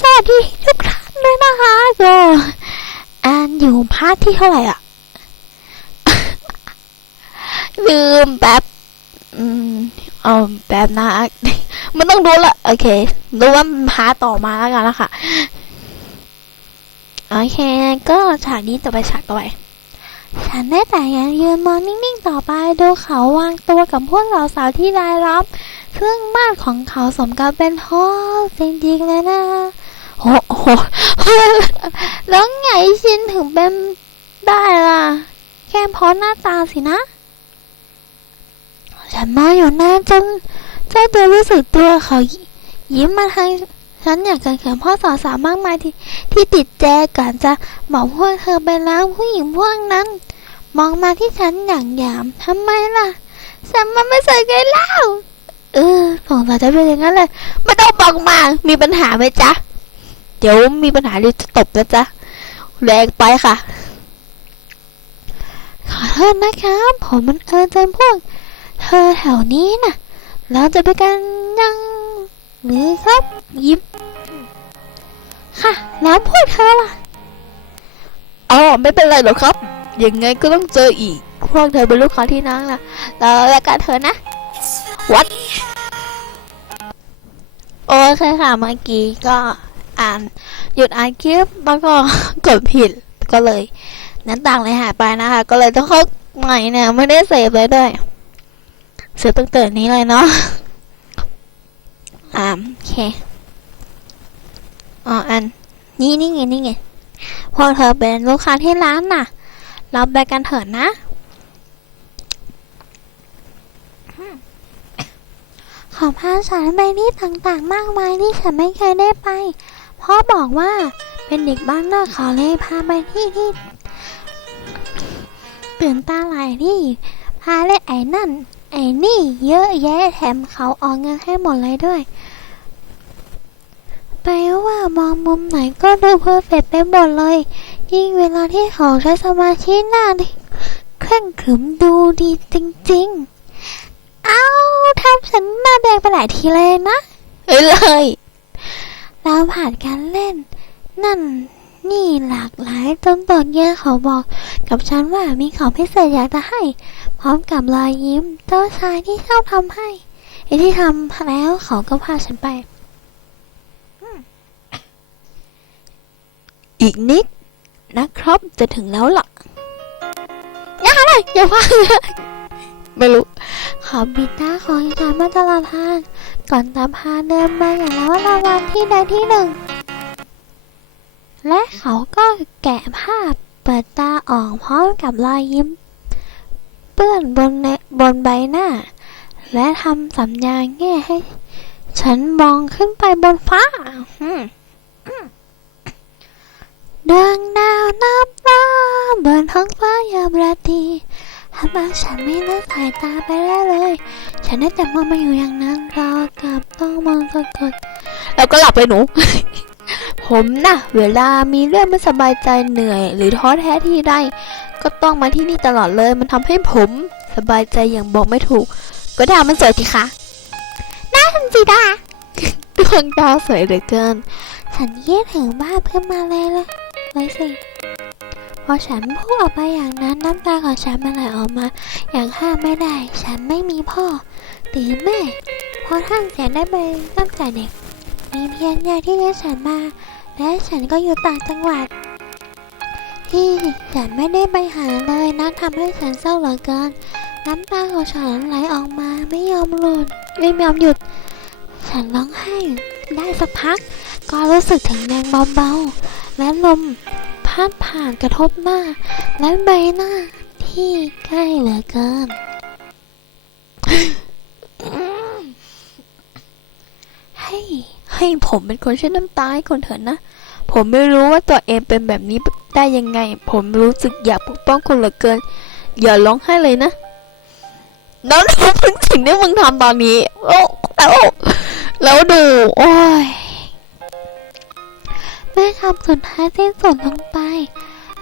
สวัสดีทุกท่านด้วยนะคะก็อันอยู่พาร์ทที่เท่าไหร่อะ ลืมแป๊บ อืมเอาแป๊บนะ มันต้องดูละโอเค รู้ว่าพาร์ทต่อมาแล้วกันละค่ะ โอเค ก็ฉากนี้ต่อไปฉากต่อไปฉันได้แต่ยังยืนมองนิ่งๆต่อไปดูเขาวางตัวกับพวกเราสาวที่รายล้อมซึ่งมาดของเขาสมกับเป็นฮอจริงๆเลยนะ โอ้โหแล้วไงชินถึงเป็นได้ล่ะ แค่เพราะหน้าตาสินะ ฉันมองอยู่หน้าจนเจ้าตัวรู้สึกตัวเขายิ้มมาทางฉันอยากจะเขียนพ่อสาวสาวมากมายที่ที่ติดแจก่อนจะบอกพวกเธอไปแล้วผู้หญิงพวกนั้น มองมาที่ฉันอย่างหยามทำไมล่ะฉันมันไม่ใส่ไงเล่าเออสงสัยจะเป็นอย่างนั้นเลยไม่ต้องบอกมา มีปัญหาไหมจ๊ะ เดี๋ยวมีปัญหาเดี๋ยวจะตบนะจ๊ะแรงไปค่ะ ขอโทษนะคะผมมันเอิญเจอพวก เธอแถวนี้น่ะ เราจะไปกันยังหรือครับยิ้มค่ะ แล้วพวกเธอล่ะอ๋อไม่เป็นไรหรอกครับ ยังไงก็ต้องเจออีก พวกเธอเป็นลูกค้าที่นั่งล่ะแล้วแล้วกันเธอนะ What โอเคค่ะเมื่อกี้ก็ อ่าน หยุดอ่านคลิปแล้วก็กดผิดก็เลยนั้นต่างเลยหายไปนะคะ ก็เลยต้องเข้าใหม่เนี่ยไม่ได้เซฟเลยด้วยเสียตั้งแต่นี้เลยเนาะอ่าโอเคอ๋ออันนี่นี่ไงนี่ไงพวกเธอเป็นลูกค้าที่ร้านน่ะเราไปกันเถอะนะขอพาฉันไปที่ต่างๆ มากมายที่ฉันไม่เคยได้ไป พ่อบอกว่าเป็นเด็กบ้านนอกเขาเลยพาไปที่ที่ตื่นตาหลายที่ พาเล่นไอ้นั่น ไอ้นี่เยอะแยะแถมเขาออกเงินให้หมดเลยด้วยไปลว่ามองมุมไหนก็ดูเพอร์เฟกต์ไปหมดเลย ยิ่งเวลาที่เขาใช้สมาธิหน้าดิเคร่งขรึมดูดีจริงๆ เอาทำฉันหน้าแดงไปหลายทีเลยนะ เอ้ยเลย เราผ่านการเล่น นั่นนี่หลากหลายจนตอนเย็นเขาบอกกับฉันว่ามีของพิเศษอยากจะให้ พร้อมกับรอยยิ้มเจ้าชายที่ชอบทำให้ไอ้ที่ทำแล้วเขาก็พาฉันไป อีกนิดนะครับจะถึงแล้วล่ะอย่าเลยอย่าพาไม่รู้เขาบิดหน้าของฉันมาตลอดทาง ก่อนจะพาเดินมาอย่างระมัดระวังที่ใดที่หนึ่ง และเขาก็แกะภาพเปิดตาออกพร้อมกับรอยยิ้ม เปื้อนบนในบนใบหน้า และทำสัญญาแง่ให้ ฉันมองขึ้นไปบนฟ้าอืมอืมดวงดาวนับล้าบนท้องฟ้ายามราตรี ทำเอาฉันไม่ละสายตาไปได้เลย ฉันได้แต่มองมาอยู่อย่างนั้นรอกับต้องมองสะกดแล้วก็หลับไปหนู ผมนะเวลามีเรื่องไม่สบายใจเหนื่อย หรือท้อแท้ที่ใดก็ต้องมาที่นี่ตลอดเลย มันทำให้ผมสบายใจอย่างบอกไม่ถูก ก็ดาวมันสวยทีคะน่าทันจีดาดวงดาวสวยเหลือเกิน ฉันเยี่ถึงบ้านเพื่อนมาเลยเลยเลยสิ พอฉันพูดออกไปอย่างนั้นน้ำตาของฉันมันไหลออกมา อย่างห้ามไม่ได้ ฉันไม่มีพ่อหรือแม่เพราะท่านเสียได้ไปตั้งแต่เด็ก มีเพียงยายที่เลี้ยงฉันมา และฉันก็อยู่ต่างจังหวัด ที่ฉันไม่ได้ไปหาเลยนั่นทำให้ฉันเศร้าเหลือเกิน น้ำตาของฉันไหลออกมาไม่ยอมหลุดไม่ยอมหยุด ฉันร้องไห้ได้สักพัก ก็รู้สึกถึงแรงเบาๆและลม พัดผ่านกระทบหน้า และใบหน้าที่ใกล้เหลือเกิน ให้ให้ผมเป็นคนเช็ดน้ำตาให้คนเถอะนะ ผมไม่รู้ว่าตัวเองเป็นแบบนี้ได้ยังไง ผมรู้สึกอยากปกป้องคนเหลือเกิน อย่าร้องไห้เลยนะแล้วดูเพิ่งสิ่งที่มึงทำตอนนี้ โอ้แล้วแล้วดู โอ้ย เมื่อคำสุดท้ายสิ้นสุดลงไป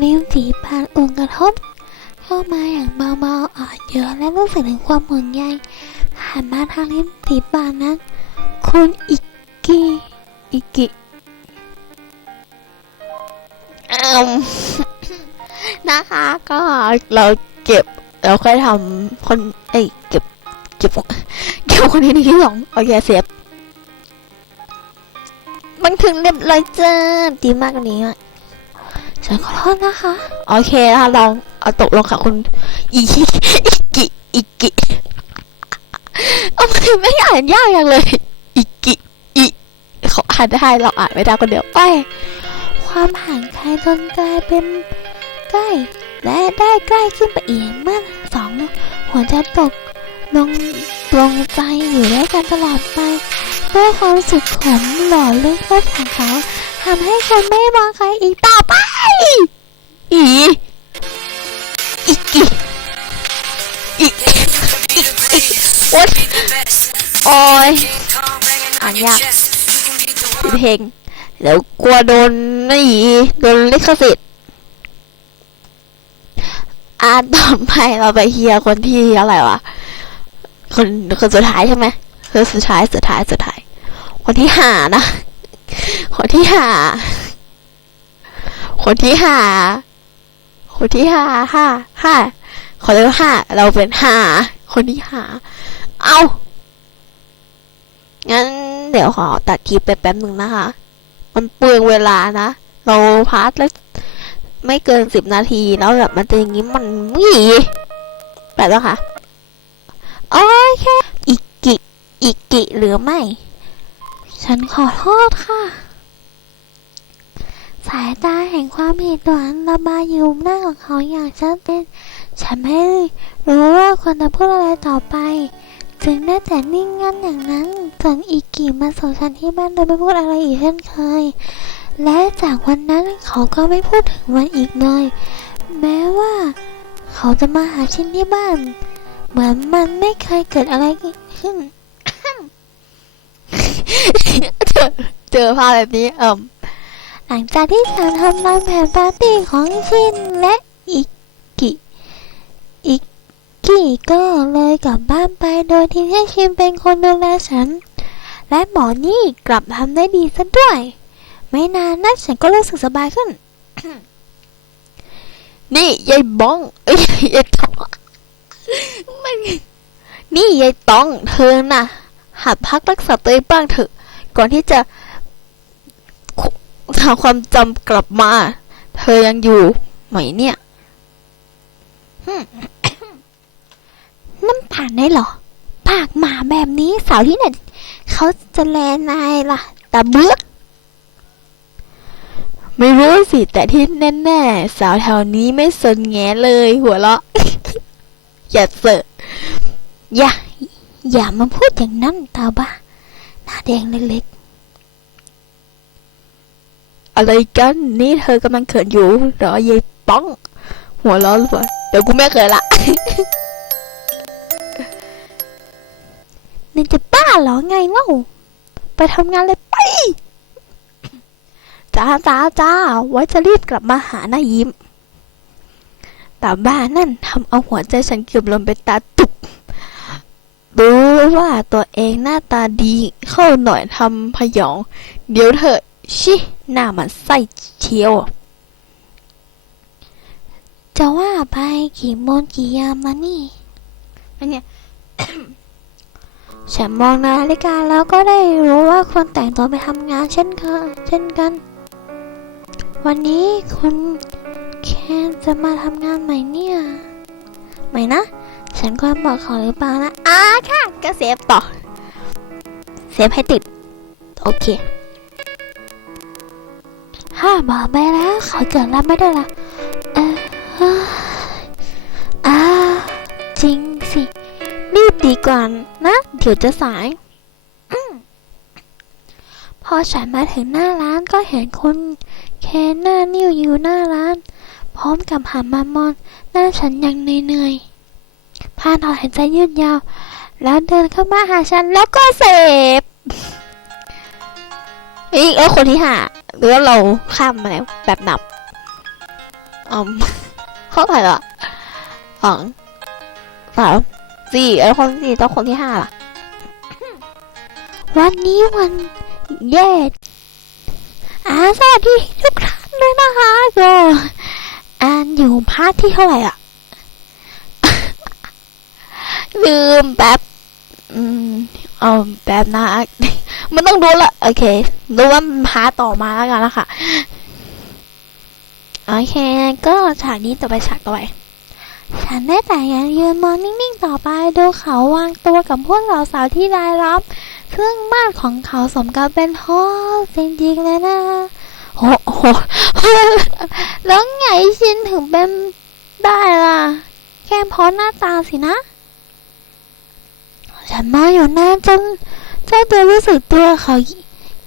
ริมฝีปากอุ่นกระทบ เข้ามาอย่างเบาๆอ่อนโยนและรู้สึกถึงความห่วงใยผ่านมาทางริมฝีปากนั้น คุณอิกกิอิกิอืมนะคะก็เราเก็บเราค่อยทำคนเอ้ยเก็บ เก็บเก็บคนที่นึ่งที่สองโอเคเซฟ มันถึงเรียบร้อยจ้าดีมากกว่านี้อะฉันขอโทษนะคะ โอเคนะคะลองเอาตกลงค่ะคุณอีกิอีกิ อีกิเอาไม่ไม่อ่านยากอย่างเลย อีกิอีเขาอ่านได้เราอ่านไม่ได้คนเดียวไป ความห่างไกลจนกลายเป็นใกล้ และได้ใกล้ขึ้นไปอีกเมื่อสองหัวใจตกลงลงใจอยู่ด้วยกันตลอดไป ด้วยความสุขขมหล่อลึกลับของเขาทำให้คนไม่มองใครอีกต่อไป อีอีกอีอีอีโอ๊ยโอ้ยอ่านยากเพลงเดี๋ยวกลัวโดนนี่โดนลิขสิทธิ์อ่านต่อไปเราไปเฮียคนที่อะไรวะ คนคนสุดท้ายใช่ไหม คือสุดท้ายสุดท้ายสุดท้าย คนที่หานะ คนที่หา คนที่หา คนที่หาห้าห้าขอเรียกว่าห้าเราเป็นห้าคนที่หา เอางั้นเดี๋ยวขอตัดคลิปไปแป๊บหนึ่งนะคะ มันเปลืองเวลานะ เราพาร์ทแล้วไม่เกินสิบนาทีแล้วแบบมันจะอย่างนี้มันม่ดีแปดแล้วค่ะ โอเค อิกิหรือไม่ ฉันขอโทษค่ะ สายตาแห่งความผิดหวังระบายอยู่หน้าของเขาอย่างชัดเจนฉันไม่รู้ว่าควรจะพูดอะไรต่อไป จึงได้แต่นิ่งงันอย่างนั้นจนอิกิมาส่งฉันที่บ้านโดยไม่พูดอะไรอีกเช่นเคย และจากวันนั้นเขาก็ไม่พูดถึงมันอีกเลย แม้ว่า เขาจะมาหาฉันที่บ้าน เหมือนมันไม่เคยเกิดอะไรขึ้น เจอเจอภาพแบบนี้เอ่มหลังจากที่ฉันทำตามแผนปาร์ตี้ของชินและอิกิอิกิก็เลยกลับบ้านไปโดยที่ให้ชินเป็นคนดูแลฉัน และหมอนี่กลับทำได้ดีซะด้วย ไม่นานนักฉันก็รู้สึกสบายขึ้น นี่ยายบ้องเอ้ยยายตองมันนี่ยายตองเธอน่ะ หัดพักรักษาตัวเองบ้างเถอะ ก่อนที่จะหาความจำกลับมา เธอยังอยู่ไหมเนี่ยน้ำผ่านได้เหรอ ปากหมาแบบนี้สาวที่ไหนเขาจะแลนายล่ะแต่เบื้อไม่รู้สิ แต่ที่แน่ๆ สาวแถวนี้ไม่สนแงเลย หัวเราะอย่าเสอะอย่า อย่ามาพูดอย่างนั้นตาบ้า หน้าแดงเล็กอะไรกัน นี่เธอกำลังเขินอยู่เหรอยายป้อง หัวเราะหรือเปล่าเดี๋ยวกูไม่เขินละๆนี่จะบ้าเหรอไงเล่าไปทำงานเลยไปจ้าจ้าจ้าไว้จะรีบกลับมาหาหน้ายิ้มแต่บ้านั่นทำเอาหัวใจฉันเกือบลงไปตาตุบรู้ ว่าตัวเองหน้าตาดีเข้าหน่อยทำพยอง เดี๋ยวเถอะ ชิ หน้ามันไส้เชียว จะว่าไปกี่โมงกี่ยามมานี่อันเนี้ยฉันมองนาฬิกาแล้วก็ได้รู้ว่าควรแต่งตัวไปทำงานเช่นกันเช่นกัน วันนี้คุณแคนจะมาทำงานใหม่เนี่ยไหมนะ ฉันควรบอกเขาหรือเปล่านะอ่าค่ะ ก็เซฟต่อ เซฟให้ติด โอเคถ้าบอกไปแล้วเขาจะรับไม่ได้ละเอออ่าจริงสิ รีบดีกว่านะ เดี๋ยวจะสายอพอฉันมาถึงหน้าร้านก็เห็นคนแค่หน้านิ้วอยู่หน้าร้าน พร้อมกับหันมามองหน้าฉันย่างเหนื่อยๆ พานถอนหายใจยืดยาว แล้วเดินเข้ามาหาฉันแล้วก็เสพนี่แล้วคนที่ห้าหรือว่าเราข้ามมาแล้วแบบนับอืมเข้าไหร่ละสองสามสี่แล้วคนสี่ต้องคนที่ห้าล่ะ วันนี้วันแย่อาสวัสดีทุกท่านด้วยนะคะก็อ่านอยู่พาร์ทที่เท่าไหร่อะ ลืมแป๊บอืมเอาแป๊บนะ มันต้องดูละ โอเคดูว่าพาต่อมาแล้วกันนะคะโอเค ก็ฉากนี้ต่อไปฉากต่อไปฉันได้แต่ยังยืนมองนิ่งๆต่อไปดูเขาวางตัวกับพวกเหล่าสาวที่รายล้อมซึ่งบ้านของเขาสมกับเป็นฮอลจริงๆเลยนะโอ้โหแล้วไงชินถึงเป็นได้ล่ะ แค่เพราะหน้าตาสินะ ฉันมองอยู่นานจนเจ้าตัวรู้สึกตัวเขา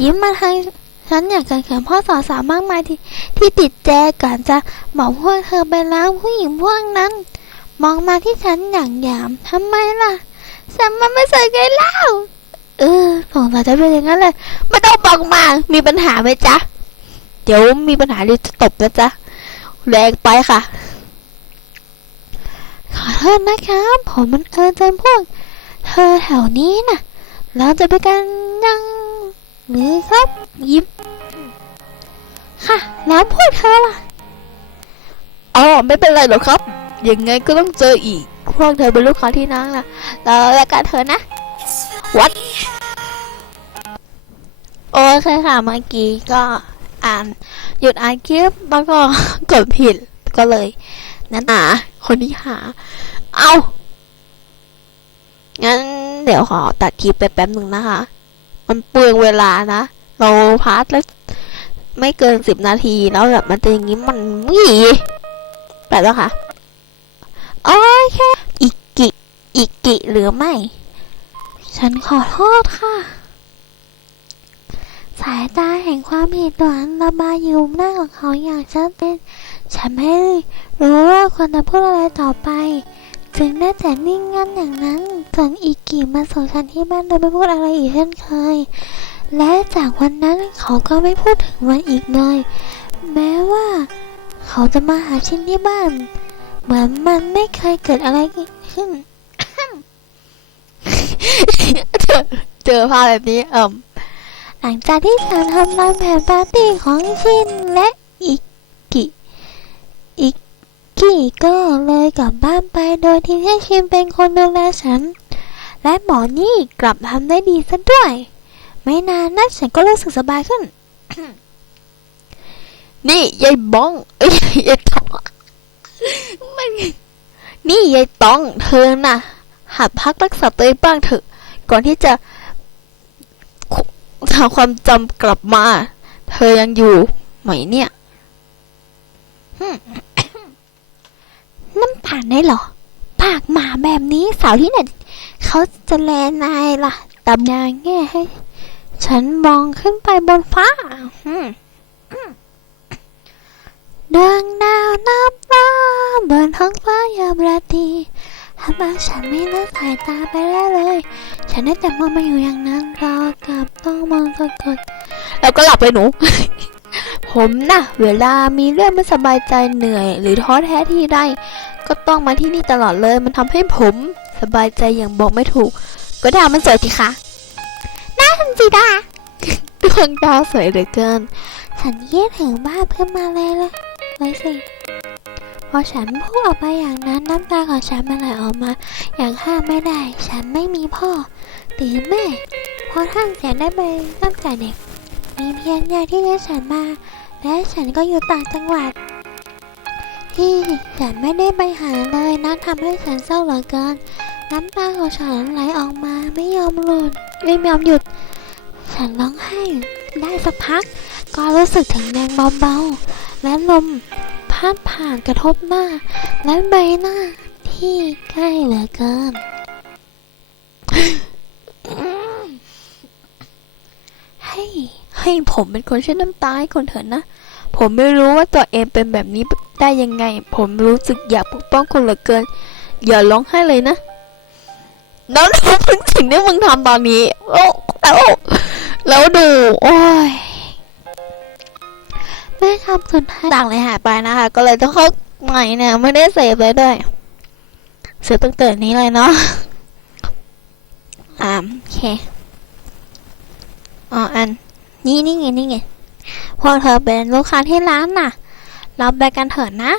ยิ้มมาทางฉันอย่างเขินพ่อสาวสาวมากมายที่ที่ติดแจก่อนจะบอกพวกเธอไปแล้วผู้หญิงพวกนั้น มองมาที่ฉันอย่างหยามทำไมล่ะฉันมันไม่สวยไงเล่าเออสงสัยจะเป็นอย่างนั้นเลยไม่ต้องบอกมามีปัญหาไหมจ๊ะเดี๋ยวมีปัญหาเดี๋ยวจะตบนะจ๊ะแรงไปค่ะ ขอโทษนะครับ ผมมันเอิญจนพวก เธอแถวนี้น่ะเราจะไปกันยัง หรือครับยิ้มค่ะ แล้วพวกเธอล่ะอ๋อไม่เป็นไรหรอกครับ ยังไงก็ต้องเจออีก พวกเธอเป็นลูกค้าที่นั่งนะแล้วแล้วกันเธอนะ วัดโอเคค่ะเมื่อกี้ก็อ่านหยุดอ่านคลิปแล้วก็กดผิดก็เลยนั่นหาคนที่หา เอา งั้นเดี๋ยวขอตัดคลิปไปแป๊บหนึ่งนะคะ มันเปลืองเวลานะ เราพาร์ทแล้วไม่เกินสิบนาทีแล้วแบบมันจะอย่างนี้มันม่ดีไปแล้วค่ะ โอเค อิกิ อิกิหรือไม่ ฉันขอโทษค่ะ สายตาแห่งความผิดหวังระบายอยู่หน้าของเขาอย่างชัดเจนฉันไม่รู้ว่าควรจะพูดอะไรต่อไป จึงได้แต่นิ่งงันอย่างนั้นจนอีกิมาส่งฉันที่บ้านโดยไม่พูดอะไรอีกเช่นเคย และจากวันนั้นเขาก็ไม่พูดถึงมันอีกเลย แม้ว่า เขาจะมาหาชินที่บ้าน เหมือนมันไม่เคยเกิดอะไรขึ้น เจอภาพแบบนี้เอิ่มหลังจากที่ฉันทำตามแผนปาร์ตี้ของชินและอิกิอิ กิก็เลยกลับบ้านไปโดยที่ให้ชินเป็นคนดูแลฉัน และหมอนี่กลับทำได้ดีซะด้วย ไม่นานนักฉันก็รู้สึกสบายขึ้น นี่ยายบ้องเอ้ยยายตองมันนี่ยายตอง เธอน่ะ หัดพักรักษาตัวเองบ้างเถอะ ก่อนที่จะทำความจำกลับมา เธอยังอยู่ไหมเนี่ย น้ำผ่านได้เหรอ ปากหมาแบบนี้สาวที่ไหนเขาจะแลนายล่ะตำยาแง่ให้ ฉันมองขึ้นไปบนฟ้าดวงดาวนับล้าบนท้องฟ้ายามราตรีทำให้ฉันไม่ละสายตาไปได้เลย ฉันได้แต่มองมาอยู่อย่างนั้นรอกับต้องมองกดแล้วก็หลับเลยหนู ผมนะเวลามีเรื่องไม่สบายใจเหนื่อย หรือท้อแท้ที่ใดก็ต้องมาที่นี่ตลอดเลย มันทำให้ผมสบายใจอย่างบอกไม่ถูก ก็ดาวมันสวยสิคะน่าทันจีดาดวงดาวสวยเหลือเกิน ฉันคิดถึงบ้านเพื่อมาเลยเลยเลยสิพอฉันพูดออกไปอย่างนั้นน้ำตาของฉันมันไหลออกมา อย่างห้ามไม่ได้ ฉันไม่มีพ่อหรือแม่เพราะท่านเสียได้ไปตั้งแต่เด็ก มีเพียงยายที่เลี้ยงฉันมา และฉันก็อยู่ต่างจังหวัด ที่ฉันไม่ได้ไปหาเลยนะทำให้ฉันเศร้าเหลือเกิน น้ำตาของฉันไหลออกมาไม่ยอมหลุดไม่ยอมหยุด ฉันร้องไห้ได้สักพัก ก็รู้สึกถึงแรงเบาๆ และลมพัดผ่านกระทบหน้า และใบหน้าที่ใกล้เหลือเกิน ให้ ให้ผมเป็นคนเช็ดน้ำตาให้คนเถอะนะ ผมไม่รู้ว่าตัวเองเป็นแบบนี้ได้ยังไง ผมรู้สึกอยากปกป้องคนเหลือเกิน อย่าร้องไห้เลยนะแล้วรู้เป็นสิ่งที่มึงทำตอนนี้ โอ้แล้วแล้วดู โอ้ยแม่คำสุดท้ายต่างเลยหายไปนะคะ ก็เลยต้องเข้าใหม่เนี่ยไม่ได้เสพเลยด้วย เสียตั้งแต่นี้เลยเนาะอ่าโอเคอ๋ออัน นี่นี่ไงนี่ไงพวกเธอเป็นลูกค้าที่ร้านน่ะเราไปกันเถอะนะ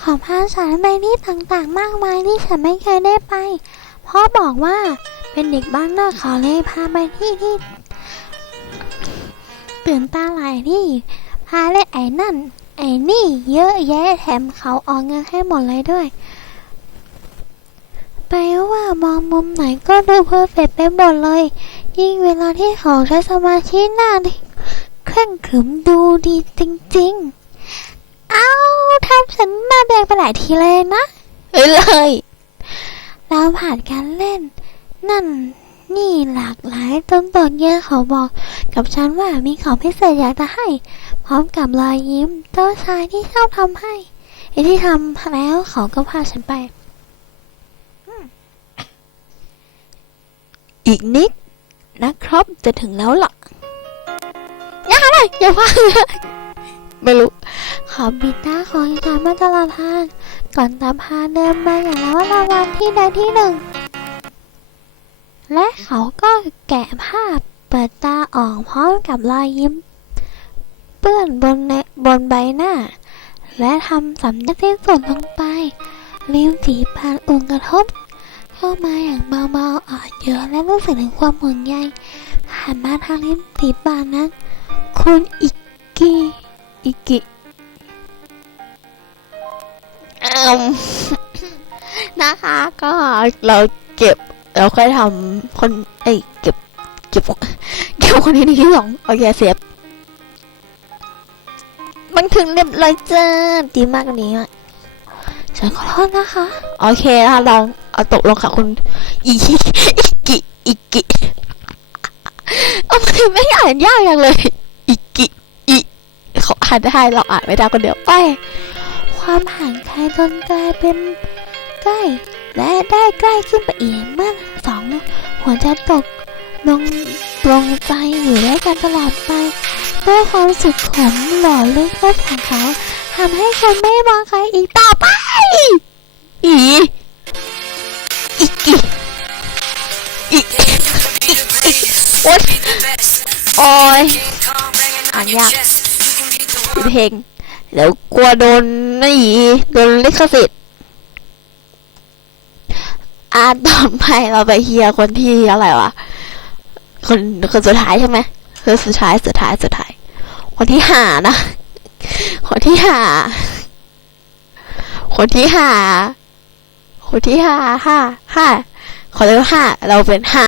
ขอพาฉันไปที่ต่างๆ มากมายที่ฉันไม่เคยได้ไป พ่อบอกว่าเป็นเด็กบ้านนอกเขาเลยพาไปที่ที่ตื่นตาหลายที่พาเล่นไอ้นั่น ไอ้นี่เยอะแยะแถมเขาออกเงินให้หมดเลยด้วย ไปว่ามองมุมไหนก็ดูเพอร์เฟกต์ไปหมดเลย ยิ่งเวลาที่เขาใช้สมาธิหน้าที่เคร่งขรึมดูดีจริงๆ เอ้าทำฉันหน้าแดงไปหลายทีเลยนะเอ้ยเลยเราผ่านการเล่น นั่นนี่หลากหลายจนตอนเย็นเขาบอกกับฉันว่ามีของพิเศษอยากจะให้ พร้อมกับรอยยิ้มเจ้าชายที่ชอบทำให้ไอ้ที่ทำแล้วเขาก็พาฉันไป อีกนิดนะครับจะถึงแล้วล่ะอย่าเลยอย่าพาเลยไม่รู้เขาบิดหน้าของฉันมาตลอดทางก่อนตามพาเดินมาอย่างระมัดระวังที่ใดที่หนึ่ง และเขาก็แกะภาพเปิดตาออกพร้อมกับรอยยิ้ม เปื้อนบนในบนใบหน้า และทำสำนักที่สุดลงไปริมฝีปากอุ่นกระทบ เข้ามาอย่างเบาๆอ่อนโยนและรู้สึกถึงความห่วงใยผ่านมาทางริมฝีปากนั้น คุณอิกกี้อิกิอืมนะคะก็เราเก็บเราค่อยทำคนเอ้ยเก็บเก็บเก็บคนที่ที่สองโอเคเสียบมันถึงเรียบร้อยจ้าดีมากอันนี้อะฉันขอโทษนะคะ โอเคนะคะลอง เอาตกลงค่ะคุณอีอิกิอิกิเอามันไม่อ่านยากอย่างเลยอิกิอิเขาอ่านได้เราอ่านไม่ได้คนเดียวไปความห่างไกลจนกลายเป็นใกล้ และได้ใกล้ขึ้นไปอีกเมื่อสองหัวใจตกลงลงใจอยู่ด้วยกันตลอดไปด้วยความสุขขมหล่อลึกลับของเขาทำให้ฉันไม่มองใครอีกต่อไปอี ยอ่านยากปิดเพลงแล้วกลัวโดนนี่โดนลิขสิทธิ์อ่านต่อไปเราไปเฮียคนที่อะไรวะคนคนสุดท้ายใช่ไหมคือสุดท้ายสุดท้ายสุดท้าย คนที่หานะคนที่หา คนที่หา คนที่ห้าห้าห้าขอเรียกว่าห้าเราเป็นห้า